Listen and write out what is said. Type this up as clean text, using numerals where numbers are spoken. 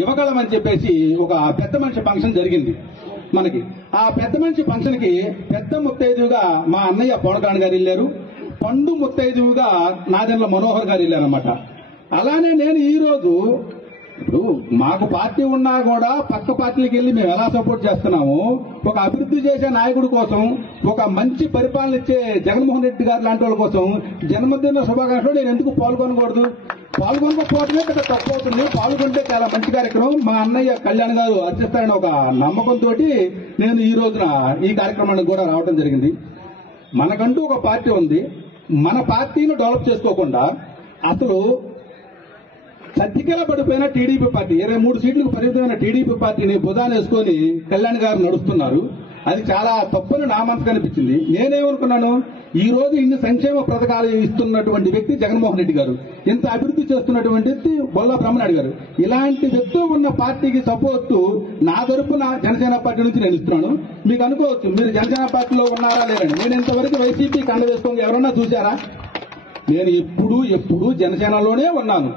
ఇవ్వగలమని చెప్పేసి ఒక పెద్ద మనిషి ఫంక్షన్ జరిగింది మనకి. ఆ పెద్ద మనిషి ఫంక్షన్ కి పెద్ద ముత్తైదువుగా మా అన్నయ్య పోడకాణ్ గారు వెళ్ళారు, పండు ముత్తైదువుగా నాదెండ్ల మనోహర్ గారు వెళ్ళారన్నమాట. అలానే నేను ఈ రోజు ఇప్పుడు మాకు పార్టీ ఉన్నా కూడా పక్క పార్టీలకు వెళ్లి మేము ఎలా సపోర్ట్ చేస్తున్నాము, ఒక అభివృద్ధి చేసే నాయకుడి కోసం, ఒక మంచి పరిపాలన ఇచ్చే జగన్మోహన్ రెడ్డి గారు లాంటి వాళ్ళ కోసం జన్మదిన శుభాకాంక్షలు నేను ఎందుకు పాల్గొనకూడదు? పాల్గొనకపోవడమే పెద్ద తప్పు అవుతుంది. పాల్గొంటే చాలా మంచి కార్యక్రమం. మా అన్నయ్య కళ్యాణ్ గారు అర్చిస్తారని ఒక నమ్మకంతో నేను ఈ రోజున ఈ కార్యక్రమానికి కూడా రావడం జరిగింది. మనకంటూ ఒక పార్టీ ఉంది. మన పార్టీని డెవలప్ చేసుకోకుండా అసలు చతికిల పడిపోయిన టీడీపీ పార్టీ 23 సీట్లకు పరిమితమైన టీడీపీ పార్టీని బుధాన్ని వేసుకొని కళ్యాణ్ గారు నడుస్తున్నారు. అది చాలా తప్పని నా మనసుకు అనిపించింది. నేనేమనుకున్నాను, ఈ రోజు ఇన్ని సంక్షేమ పథకాలు ఇస్తున్నటువంటి వ్యక్తి జగన్మోహన్ రెడ్డి గారు, ఇంత అభివృద్ధి చేస్తున్నటువంటి వ్యక్తి బొల్లా బ్రహ్మనాయుడు గారు, ఇలాంటి వ్యక్తులు ఉన్న పార్టీకి సపోర్ట్ నా తరపున జనసేన పార్టీ నుంచి నేను ఇస్తున్నాను. మీకు అనుకోవచ్చు మీరు జనసేన పార్టీలో ఉన్నారా లేరని. నేను ఇంతవరకు వైసీపీ కండ వేసుకొని ఎవరన్నా చూశారా? నేను ఎప్పుడూ జనసేనలోనే ఉన్నాను.